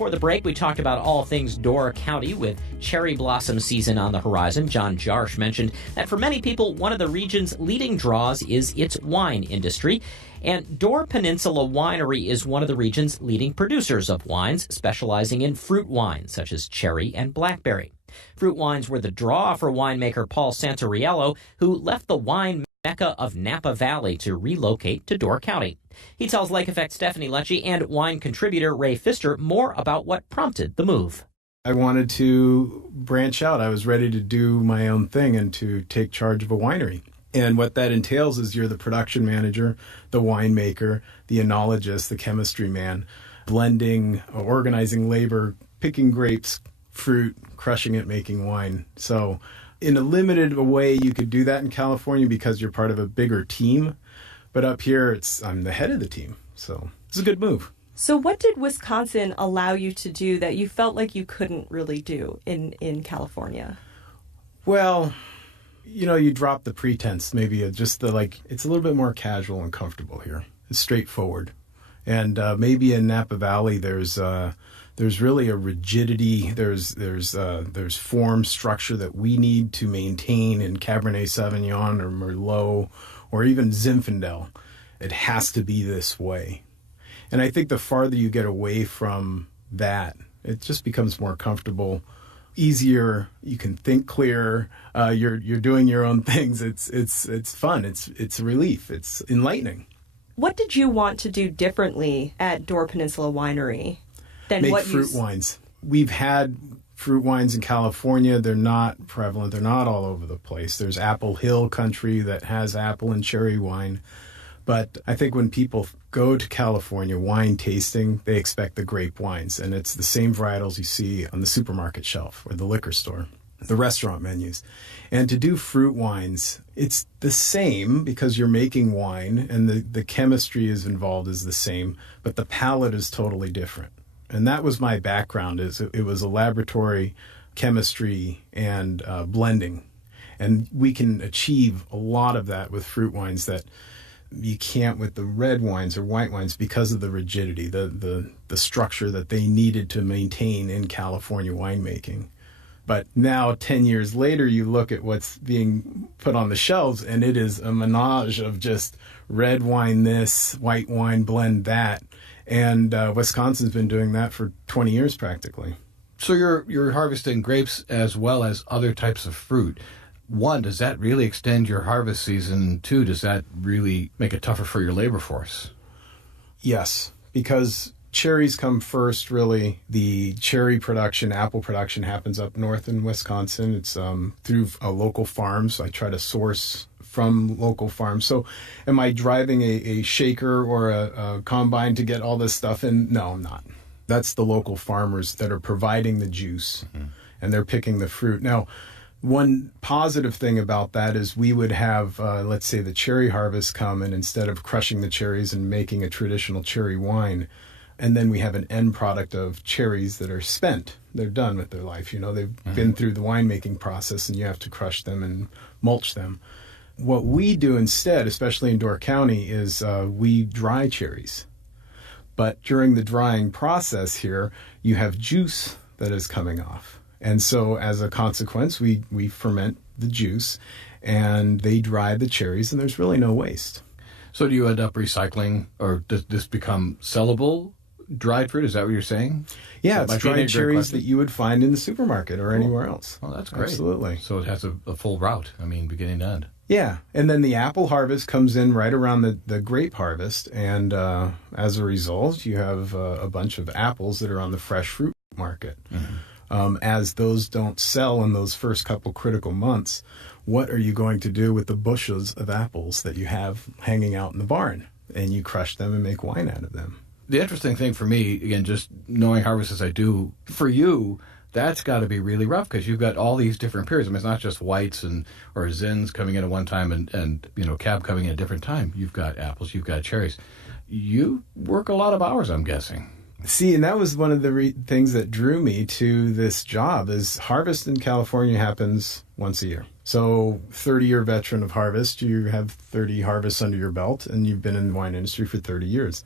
before the break, we talked about all things Door County with cherry blossom season on the horizon. John Jarsch mentioned that for many people, one of the region's leading draws is its wine industry. And Door Peninsula Winery is one of the region's leading producers of wines, specializing in fruit wines such as cherry and blackberry. Fruit wines were the draw for winemaker Paul Santoriello, who left the wine mecca of Napa Valley to relocate to Door County. He tells Lake Effect Stephanie Lecce and wine contributor Ray Pfister more about what prompted the move. I wanted to branch out. I was ready to do my own thing and to take charge of a winery. And what that entails is you're the production manager, the winemaker, the enologist, the chemistry man, blending, organizing labor, picking grapes, fruit, crushing it, making wine. So in a limited way, you could do that in California because you're part of a bigger team. But up here, I'm the head of the team. So it's a good move. So what did Wisconsin allow you to do that you felt like you couldn't really do in California? Well, you drop the pretense, maybe it's a little bit more casual and comfortable here. It's straightforward. And maybe in Napa Valley, there's really a rigidity. There's form, structure that we need to maintain in Cabernet Sauvignon or Merlot or even Zinfandel. It has to be this way. And I think the farther you get away from that, it just becomes more comfortable, easier. You can think clearer. You're doing your own things. It's fun. It's a relief. It's enlightening. What did you want to do differently at Door Peninsula Winery than Make fruit wines. We've had fruit wines in California. They're not prevalent. They're not all over the place. There's Apple Hill country that has apple and cherry wine. But I think when people go to California wine tasting, they expect the grape wines. And it's the same varietals you see on the supermarket shelf or the liquor store, the restaurant menus. And to do fruit wines, it's the same because you're making wine and the chemistry is involved is the same, but the palate is totally different. And that was my background. It was a laboratory, chemistry, and blending. And we can achieve a lot of that with fruit wines that you can't with the red wines or white wines because of the rigidity, the structure that they needed to maintain in California winemaking. But now, 10 years later, you look at what's being put on the shelves, and it is a menage of just red wine this, white wine blend that. And Wisconsin's been doing that for 20 years practically. So you're harvesting grapes as well as other types of fruit. One, does that really extend your harvest season? Two, does that really make it tougher for your labor force? Yes, because cherries come first, really. The cherry production, apple production happens up north in Wisconsin. It's through local farms. I try to source from local farms. So am I driving a shaker or a combine to get all this stuff in? No, I'm not. That's the local farmers that are providing the juice, and they're picking the fruit. Now, one positive thing about that is we would have, let's say, the cherry harvest come, and instead of crushing the cherries and making a traditional cherry wine, and then we have an end product of cherries that are spent. They're done with their life. They've been through the winemaking process, and you have to crush them and mulch them. What we do instead, especially in Door County, is we dry cherries. But during the drying process here, you have juice that is coming off. And so as a consequence, we ferment the juice, and they dry the cherries, and there's really no waste. So do you end up recycling, or does this become sellable dried fruit? Is that what you're saying? Yeah, it's dried cherries that you would find in the supermarket or anywhere else. Oh, that's great. Absolutely. So it has a full route, beginning to end. Yeah, and then the apple harvest comes in right around the grape harvest, and as a result, you have a bunch of apples that are on the fresh fruit market. As those don't sell in those first couple critical months, what are you going to do with the bushels of apples that you have hanging out in the barn? And you crush them and make wine out of them. The interesting thing for me, again, just knowing harvest as I do, for you, that's got to be really rough because you've got all these different periods. It's not just whites or Zins coming in at one time and Cab coming in at a different time. You've got apples, you've got cherries. You work a lot of hours, I'm guessing. See, and that was one of the things that drew me to this job is harvest in California happens once a year. So 30-year veteran of harvest, you have 30 harvests under your belt, and you've been in the wine industry for 30 years.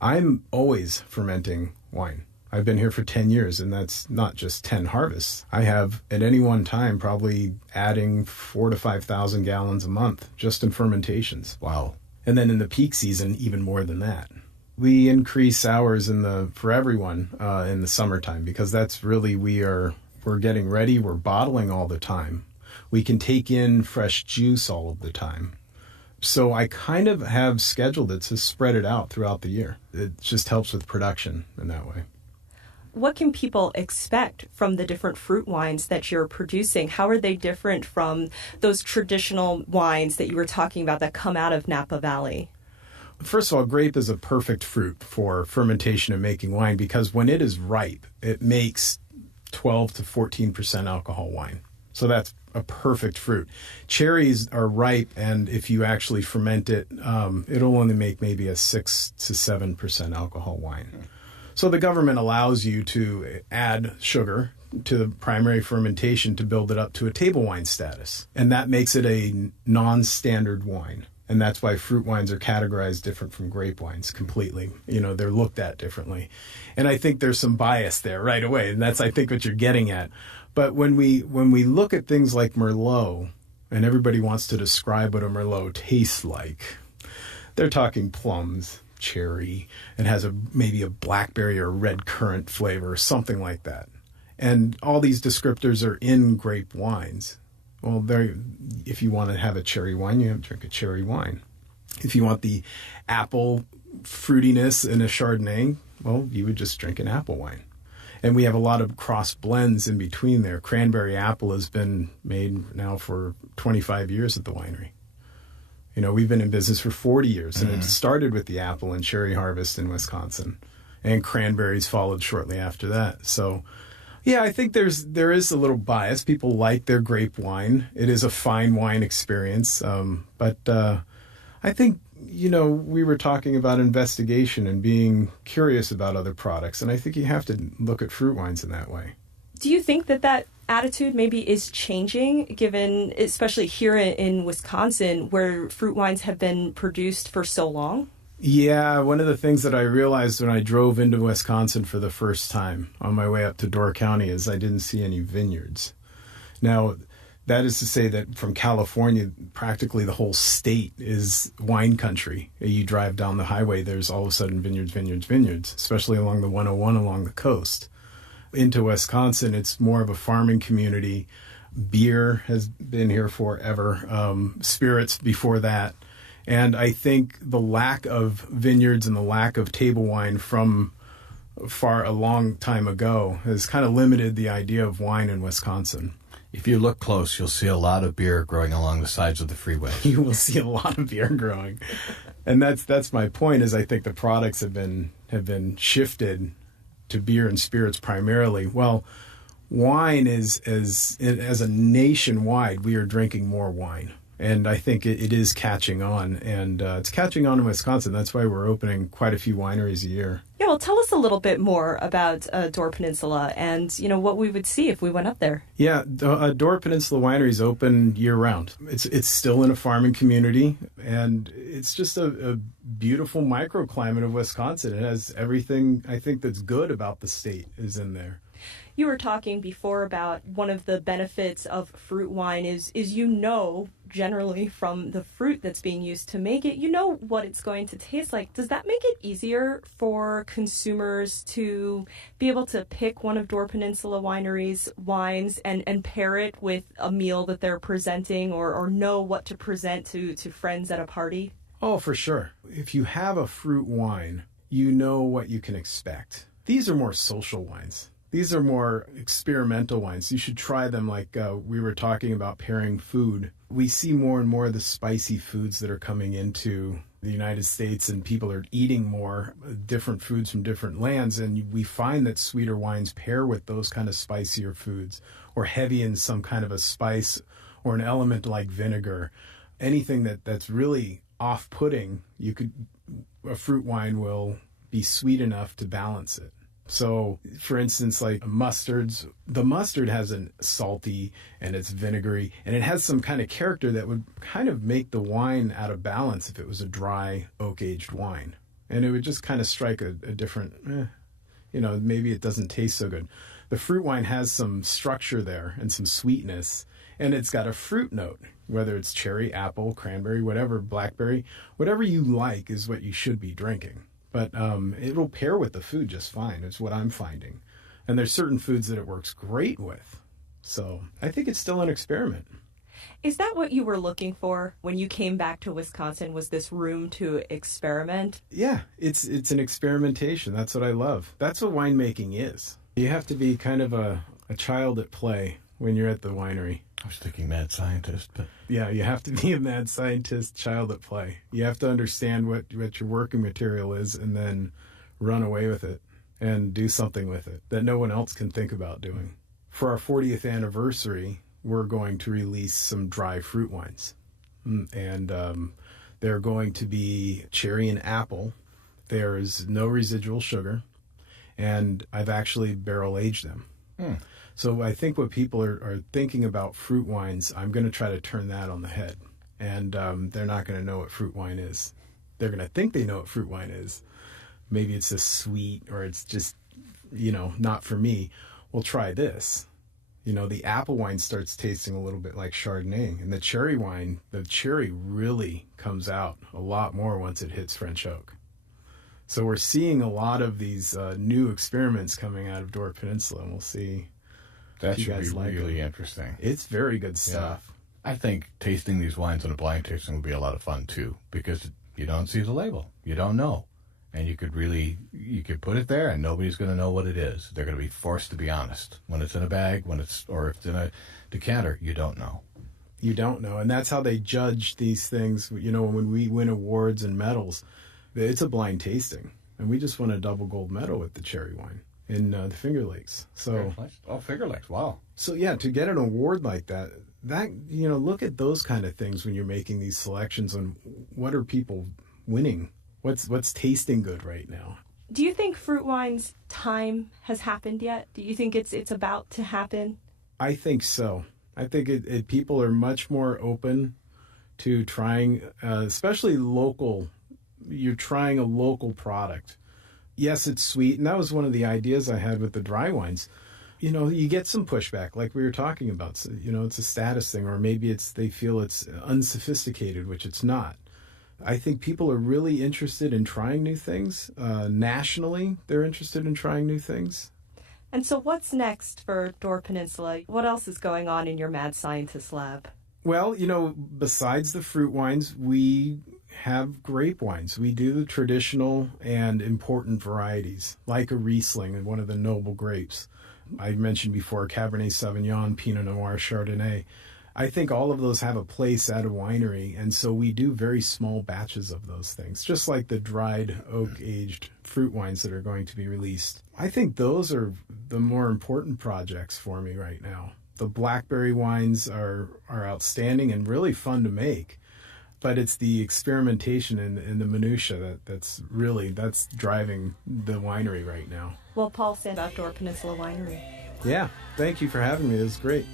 I'm always fermenting wine. I've been here for 10 years, and that's not just 10 harvests. I have, at any one time, probably adding 4,000 to 5,000 gallons a month just in fermentations. Wow. And then in the peak season, even more than that. We increase hours for everyone in the summertime, because that's really, we're getting ready. We're bottling all the time. We can take in fresh juice all of the time. So I kind of have scheduled it to spread it out throughout the year. It just helps with production in that way. What can people expect from the different fruit wines that you're producing? How are they different from those traditional wines that you were talking about that come out of Napa Valley? First of all, grape is a perfect fruit for fermentation and making wine, because when it is ripe, it makes 12 to 14% alcohol wine. So that's a perfect fruit. Cherries are ripe, and if you actually ferment it, it'll only make maybe a 6 to 7% alcohol wine. So the government allows you to add sugar to the primary fermentation to build it up to a table wine status. And that makes it a non-standard wine. And that's why fruit wines are categorized different from grape wines completely. They're looked at differently. And I think there's some bias there right away. And that's, I think, what you're getting at. But when we look at things like Merlot, and everybody wants to describe what a Merlot tastes like, they're talking plums, cherry, and has maybe a blackberry or red currant flavor or something like that. And all these descriptors are in grape wines. Well, if you want to have a cherry wine, you have to drink a cherry wine. If you want the apple fruitiness in a Chardonnay, well, you would just drink an apple wine. And we have a lot of cross blends in between there. Cranberry apple has been made now for 25 years at the winery. We've been in business for 40 years, and it started with the apple and cherry harvest in Wisconsin, and cranberries followed shortly after that. So, yeah, I think there is a little bias. People like their grape wine. It is a fine wine experience, but I think, we were talking about investigation and being curious about other products, and I think you have to look at fruit wines in that way. Do you think that attitude maybe is changing, given, especially here in Wisconsin, where fruit wines have been produced for so long? Yeah, one of the things that I realized when I drove into Wisconsin for the first time on my way up to Door County is I didn't see any vineyards. Now, that is to say that from California, practically the whole state is wine country. You drive down the highway, there's all of a sudden vineyards, especially along the 101 along the coast. Into Wisconsin, it's more of a farming community. Beer has been here forever, spirits before that. And I think the lack of vineyards and the lack of table wine from a long time ago has kind of limited the idea of wine in Wisconsin. If you look close, you'll see a lot of beer growing along the sides of the freeway. You will see a lot of beer growing. And that's my point, is I think the products have been shifted to beer and spirits primarily. Well, wine is as a nationwide, we are drinking more wine. And I think it is catching on, and it's catching on in Wisconsin. That's why we're opening quite a few wineries a year. Yeah, well, tell us a little bit more about Door Peninsula and, what we would see if we went up there. Yeah, Door Peninsula Winery is open year-round. It's still in a farming community, and it's just a beautiful microclimate of Wisconsin. It has everything, I think, that's good about the state is in there. You were talking before about one of the benefits of fruit wine is generally from the fruit that's being used to make it, what it's going to taste like. Does that make it easier for consumers to be able to pick one of Door Peninsula Winery's wines and pair it with a meal that they're presenting or know what to present to friends at a party? Oh, for sure. If you have a fruit wine, you know what you can expect. These are more social wines. These are more experimental wines. You should try them like we were talking about pairing food. We see more and more of the spicy foods that are coming into the United States, and people are eating more different foods from different lands, and we find that sweeter wines pair with those kind of spicier foods or heavy in some kind of a spice or an element like vinegar. Anything that's really off-putting, a fruit wine will be sweet enough to balance it. So, for instance, like mustards, the mustard has a salty and it's vinegary, and it has some kind of character that would kind of make the wine out of balance if it was a dry oak-aged wine. And it would just kind of strike a different, maybe it doesn't taste so good. The fruit wine has some structure there and some sweetness, and it's got a fruit note, whether it's cherry, apple, cranberry, whatever, blackberry, whatever you like is what you should be drinking. But it'll pair with the food just fine. It's what I'm finding. And there's certain foods that it works great with. So I think it's still an experiment. Is that what you were looking for when you came back to Wisconsin? Was this room to experiment? Yeah, it's an experimentation. That's what I love. That's what winemaking is. You have to be kind of a child at play when you're at the winery. I was thinking mad scientist, but... Yeah, you have to be a mad scientist, child at play. You have to understand what your working material is and then run away with it and do something with it that no one else can think about doing. For our 40th anniversary, we're going to release some dry fruit wines. And they're going to be cherry and apple. There's no residual sugar. And I've actually barrel aged them. So I think what people are thinking about fruit wines, I'm going to try to turn that on the head. And they're not going to know what fruit wine is. They're going to think they know what fruit wine is. Maybe it's just sweet or it's just, not for me. Well, try this. The apple wine starts tasting a little bit like Chardonnay. And the cherry wine, the cherry really comes out a lot more once it hits French oak. So we're seeing a lot of these new experiments coming out of Door Peninsula, and we'll see. That should be really interesting. It's very good stuff. Yeah. I think tasting these wines in a blind tasting will be a lot of fun, too, because you don't see the label. You don't know. And you could put it there, and nobody's going to know what it is. They're going to be forced to be honest. When it's in a bag, or if it's in a decanter, you don't know. You don't know. And that's how they judge these things. When we win awards and medals, it's a blind tasting. And we just won a double gold medal with the cherry wine in the Finger Lakes. So, Finger Lakes, wow. So, yeah, to get an award like that, look at those kind of things when you're making these selections on what are people winning. What's tasting good right now? Do you think fruit wine's time has happened yet? Do you think it's about to happen? I think so. I think people are much more open to trying, especially local. You're trying a local product. Yes, it's sweet, and that was one of the ideas I had with the dry wines. You get some pushback, like we were talking about. So, it's a status thing, or maybe they feel it's unsophisticated, which it's not. I think people are really interested in trying new things. Nationally, they're interested in trying new things. And so what's next for Door Peninsula? What else is going on in your Mad Scientist lab? Well, besides the fruit wines, we have grape wines. We do the traditional and important varieties, like a Riesling and one of the noble grapes. I mentioned before Cabernet Sauvignon, Pinot Noir, Chardonnay. I think all of those have a place at a winery, and so we do very small batches of those things, just like the dried oak-aged fruit wines that are going to be released. I think those are the more important projects for me right now. The blackberry wines are outstanding and really fun to make, but it's the experimentation and the minutia that's driving the winery right now. Well, Paul Santoriello, Door Peninsula Winery. Yeah, thank you for having me. It was great.